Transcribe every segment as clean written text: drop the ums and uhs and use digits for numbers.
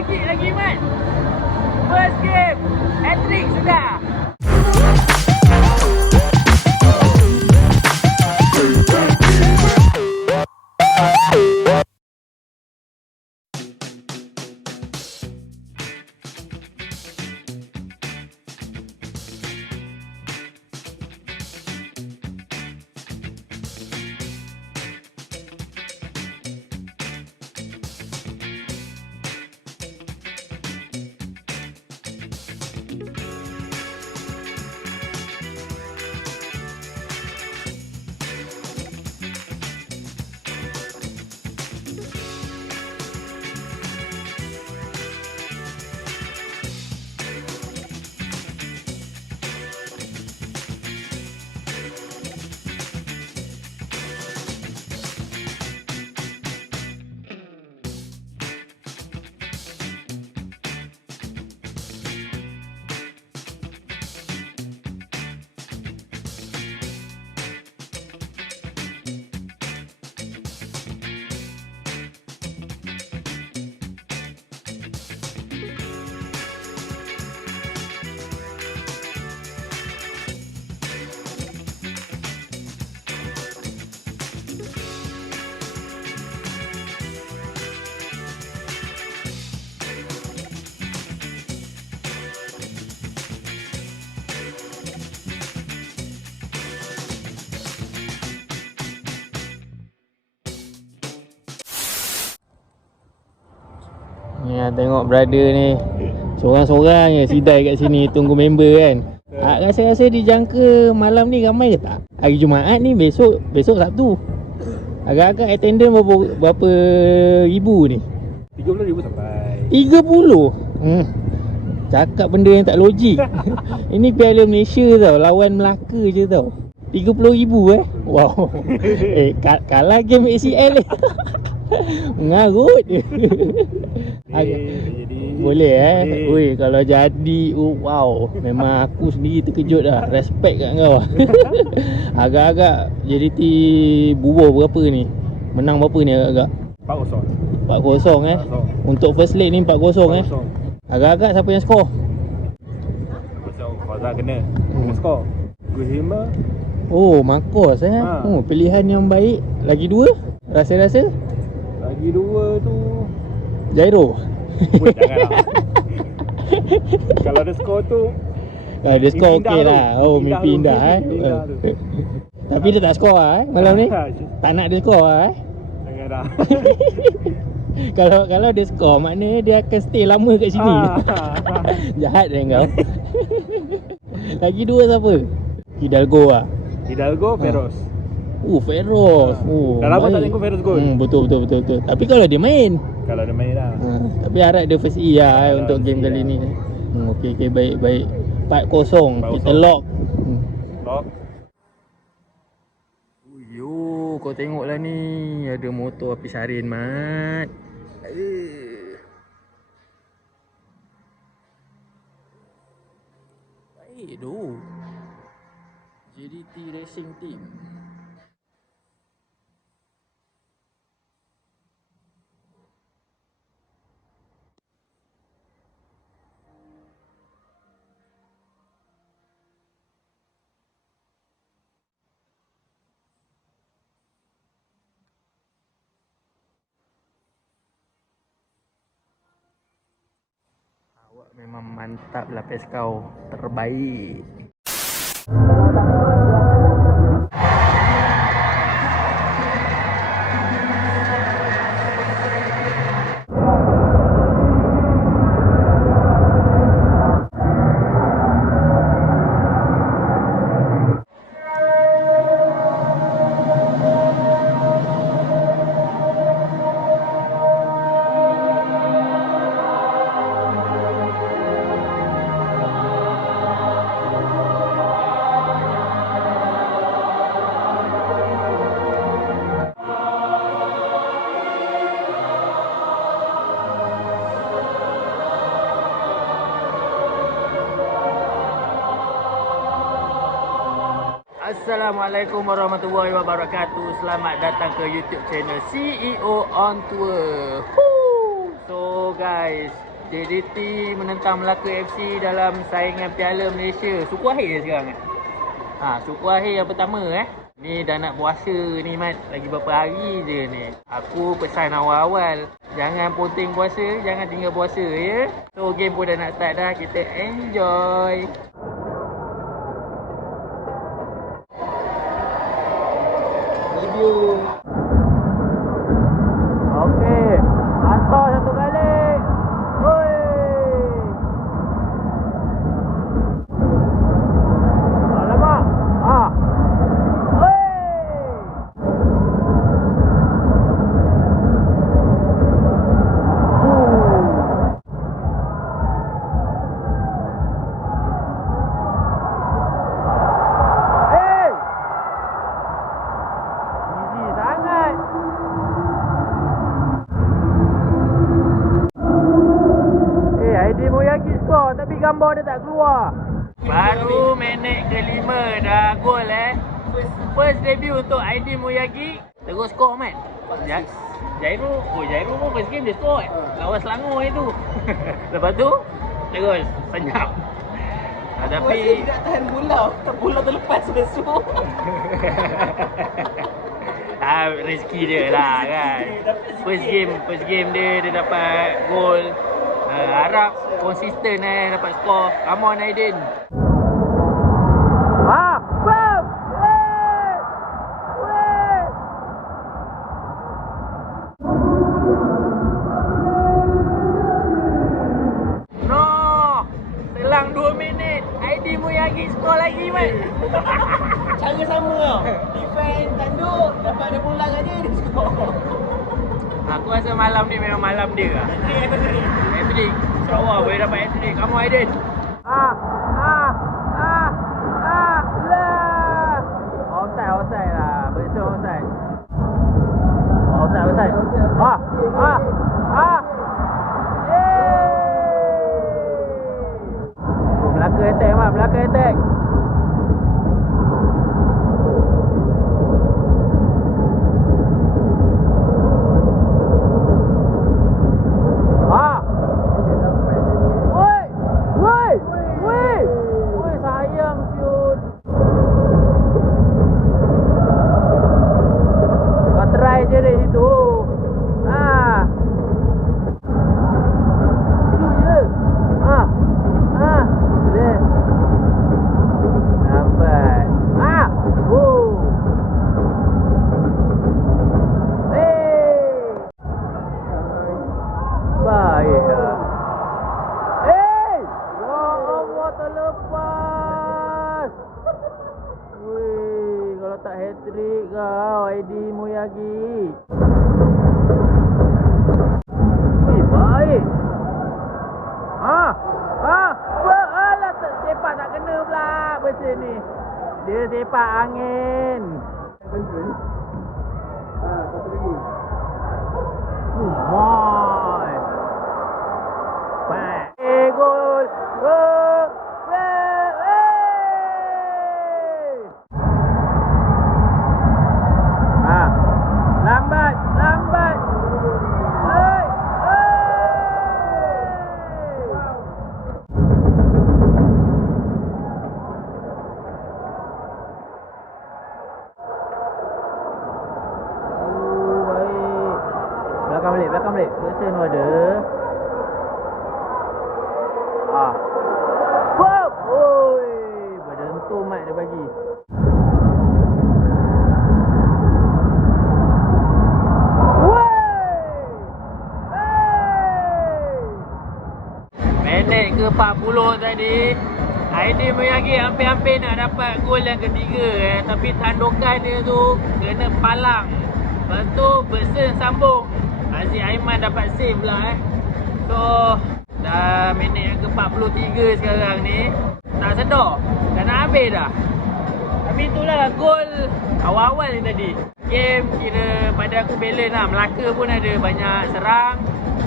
lagi Mat. First game, hat-trick sudah. Ni tengok brother ni seorang-seorang je sidai kat sini tunggu member kan. Rasa-rasa dijangka malam ni ramai ke tak? Hari Jumaat ni, besok Sabtu. Agak-agak attendance berapa ribu ni? 30,000 sampai 30? Cakap benda yang tak logik. Ini Piala Malaysia tau, lawan Melaka je tau. 30,000 Wow. Kalah game ACL mengarut. Boleh Ui, kalau jadi wow, memang aku sendiri terkejut dah. Respect kat kau. Agak-agak JDT bubuh berapa ni? Menang berapa ni agak? 4-0. 4-0 Untuk first leg ni 4-0 Agak-agak siapa yang skor? Fazal kena skor. Guhima. Oh, Marcos Oh, pilihan yang baik. Lagi dua? Rasa-rasa? Lagi dua tu Jairo. janganlah. Kalau ada skor tu Dia skor okey lah. Oh, mimpi indah tu. Tapi dia tak skor malam ni. Tak nak dia skor Jangan dah. Kalau dia skor, maknanya dia akan stay lama kat sini. Jahat dah kau. Lagi dua siapa? Hidalgo Hidalgo, Feroz. Feroz. Dah lama tak tengok Feroz gol. Betul. Tapi kalau dia main lah. tapi harap dia first E untuk game kali ni. Okey, baik. 4-0 kita lock. Yo, kau tengoklah ni, ada motor api sarin Mat. Baik tu. JDT Racing Team. Awak memang mantap lah pes kau. Terbaik. Assalamualaikum warahmatullahi wabarakatuh. Selamat datang ke YouTube channel CEO on Tour. So guys, JDT menentang Melaka FC dalam saingan Piala Malaysia. Suku akhir sekarang suku akhir yang pertama Ni dah nak puasa ni Mat. Lagi berapa hari je ni. Aku pesan awal-awal, jangan ponteng puasa, jangan tinggal puasa ya. So game pun dah nak start dah. Kita enjoy. Review. Okey, hantar satu kali. Oi. Alamak. Oi. Hey. Easy sangat. ID Moyagi skor tapi gambar dia tak keluar. Baru minit kelima dah gol First debut untuk ID Moyagi. Terus skor man. Jairo pun first game dia skor lawan Selangor itu. Lepas tu terus senyap. Tapi tidak tahan bola terlepas besok. rezeki dia lah kan. First game dia dapat gol. Harap konsisten dapat skor. Come on Aidin. Bam! No! Selang 2 minit. ID Moyagi skor lagi man. Cara sama tau. Defend tanduk, dapat ada bola kat dia skor. Aku rasa malam ni memang malam dia lah. Hat-trick. InsyaAllah boleh dapat hat-trick. Kamu Aidin. Lah. Offside lah. Betul offside. Offside. Melaka attack mak. Melaka attack. Tak hat-trick kau ID Moyagi. Baik. Alah sepak tak kena pula bersih ni. Dia sepak angin. Satu lagi. Boy. Gol. Lambat. Baik. Belakang balik. Person ada. Pop. Oi, berdentum mat dia bagi. Minit ke 40 tadi, ID Moyagi hampir-hampir nak dapat gol yang ketiga tapi tandukan dia tu kena palang. Lepas tu Bersen sambung, Aziz Aiman dapat save pula So dah minit yang ke 43 sekarang ni. Tak sedar dah nak habis dah. Tapi itulah gol awal-awal ni tadi. Game kira pada aku balance lah. Melaka pun ada banyak serang,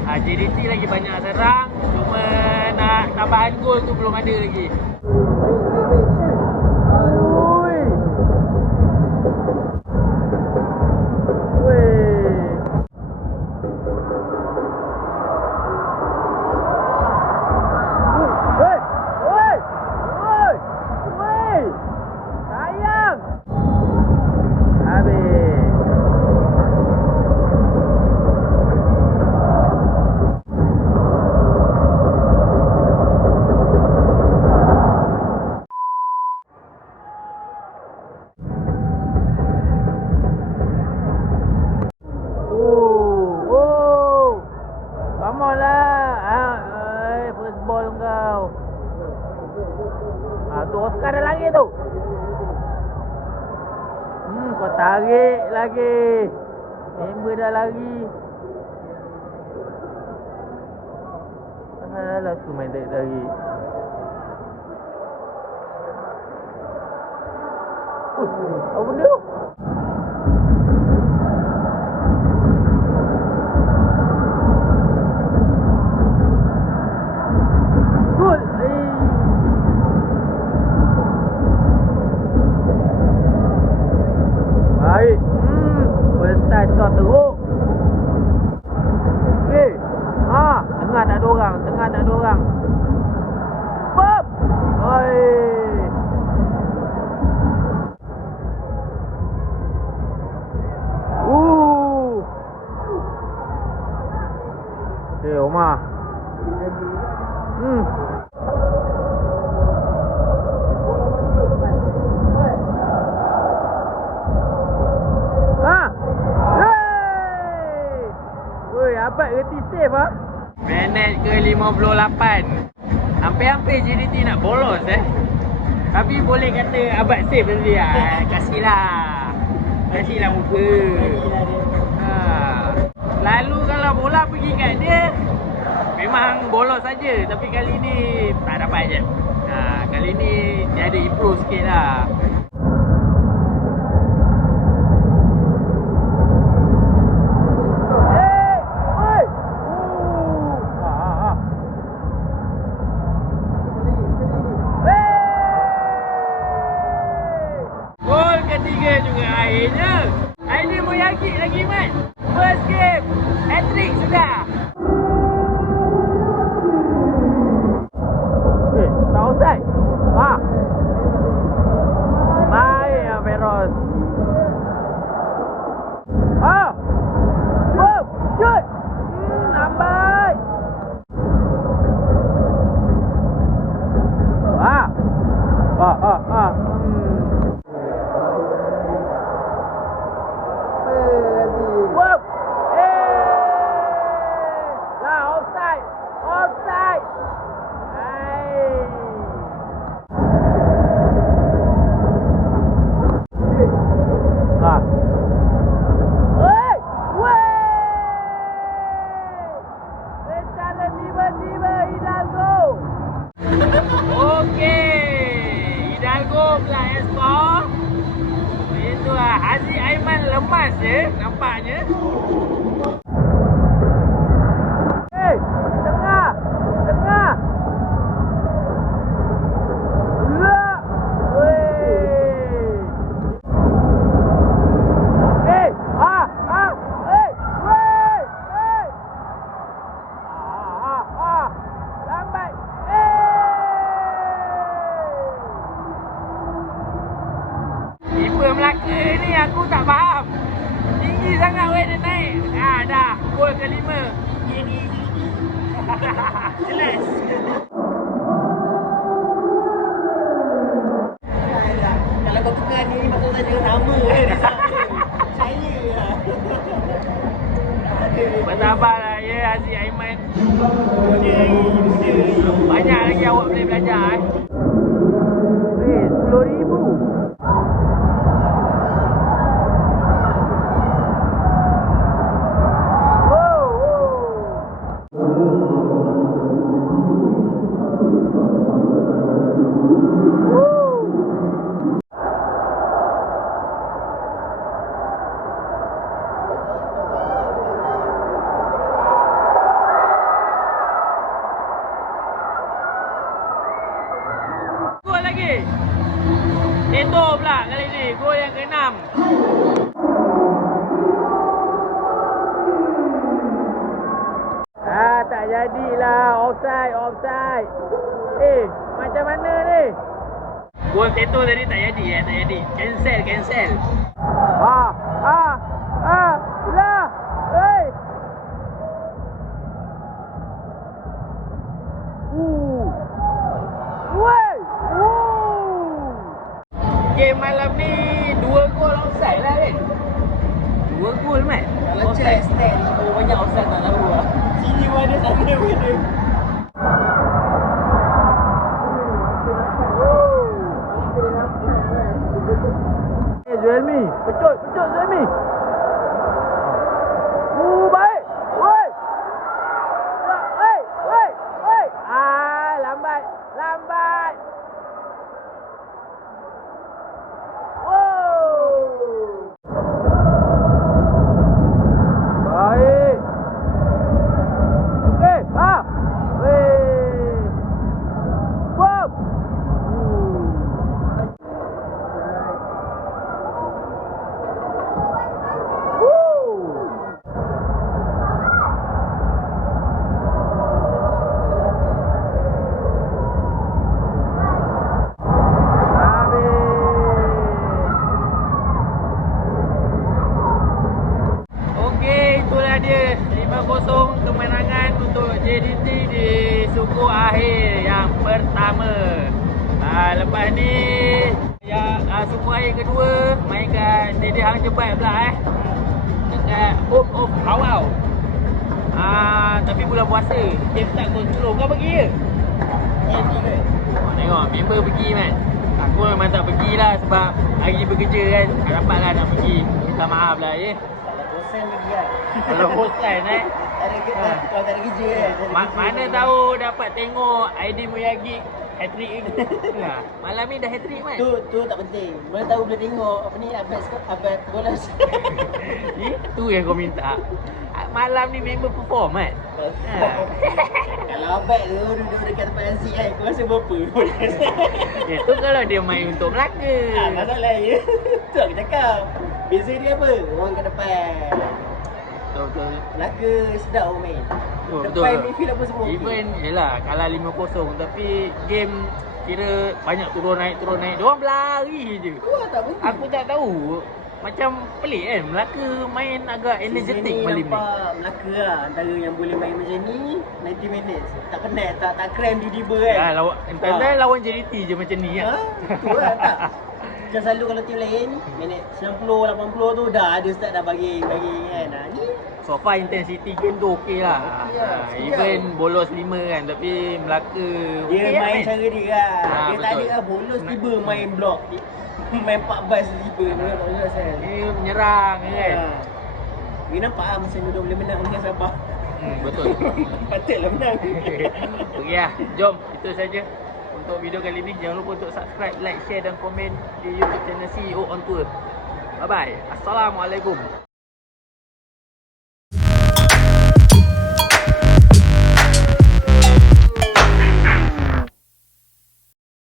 JDT lagi banyak serang. Cuma nak tambahan gol tu belum ada lagi. on lah. First ball kau. Tu Oscar dah lari tu. Kau tarik lagi. Member dah lari. Alah, tu main tarik-tarik. Apa benda tu? Gol! Baik. First touch kau teruk. Okey. Tengah tak ada orang. Bop! Oi. Okey, Omar. Abad reti save ah. Minit ke 58. Hampir-hampir JDT nak bolos Tapi boleh kata Abad save tadi Kasihlah muka. Lalu kalau bola pergi kat dia memang bolos saja, tapi kali ni tak dapat je. Kali ni dia ada improve sikit lah. Ketiga juga akhirnya. Akhirnya Moyaki lagi Mat. First game hat-trick sudah. Tak offside. Baik ya Feroz. Boom, shoot. Lambat. Haziq Aiman lemas nampaknya. Tengah. Lambat. Keeper Melaka ni aku tak faham. Tinggi sangat dia naik. Dah. Gol ke-5. Jelas. Kalau kau tukar ni pasal saja nama Saya bersabarlah ya Haziq Aiman. Banyak lagi awak boleh belajar 10,000. Neto pula kali ni, gol yang ke-6. Tak jadilah, offside. Macam mana ni? Gol Neto tadi tak jadi. Cancel. Lah. Game malam ni 2 gol offside lah kan? 2 gol Mat. Kalau check stat, banyak offside tak tahu lah. Sini mana sana mana. Zuelmi, pecut Zuelmi. Baik. Woi. Woi. Lambat. Wow. Baik. Okey, Weh. Bom. Itulah dia 5-0 kemenangan untuk JDT di suku akhir yang pertama. Lepas ni suku akhir kedua main kat Stadium Hang Jebat pula dekat Home of Hawau. Tapi bulan puasa game tak kontrol. Kau pergi ke? Tengok member pergi man. Aku memang tak pergilah sebab hari bekerja kan. Tak dapat lah nak pergi. Minta maaf lah Bosan lagi kan. Kalau bosan Kalau tak ada kerja kan. Mana tahu dapat tengok Aidil Muyagik hat-trick ni. Malam ni dah hat-trick kan? Tu tak penting. Mana tahu boleh tengok apa ni abad bola. Itu yang kau minta. Malam ni member perform kan? Kalau abad tu duduk dekat tempat nasi kan, kau rasa berapa? Itu kalau dia main untuk Melaka. Masalah ya. Tu aku cakap. Beza dia apa? Orang kat depan. Betul. Melaka sedap orang main. Betul. Depan midfield apa semua. Even yelah kalah 5-0 tapi game kira banyak turun naik. Diorang berlari je. Wah tak betul. Aku tak tahu. Macam pelik kan, Melaka main agak energetik malam ni. Nampak Melaka lah antara yang boleh main macam ni 90 minutes. Tak penat, tak cramp tiba-tiba kan. Entah lawan JDT je macam ni kan. Tu lah tak. Macam selalu kalau tim lain minit 90, 80 tu dah ada start dah bagi kan. Ni So far intensity game tu okey lah. Even bolos 5 kan tapi Melaka dia okey main cara dia kan. Dia tak betul. ada lah bolos tiba main blok. Main 4 bas tiba tak jelas kan. Dia menyerang kan. Dia nampak lah masa dua boleh menang dengan Sabah. Betul. Patutlah menang. Okey lah, jom itu saja untuk video kali ni. Jangan lupa untuk subscribe, like, share dan komen di YouTube channel CEO on Tour. Bye bye. Assalamualaikum.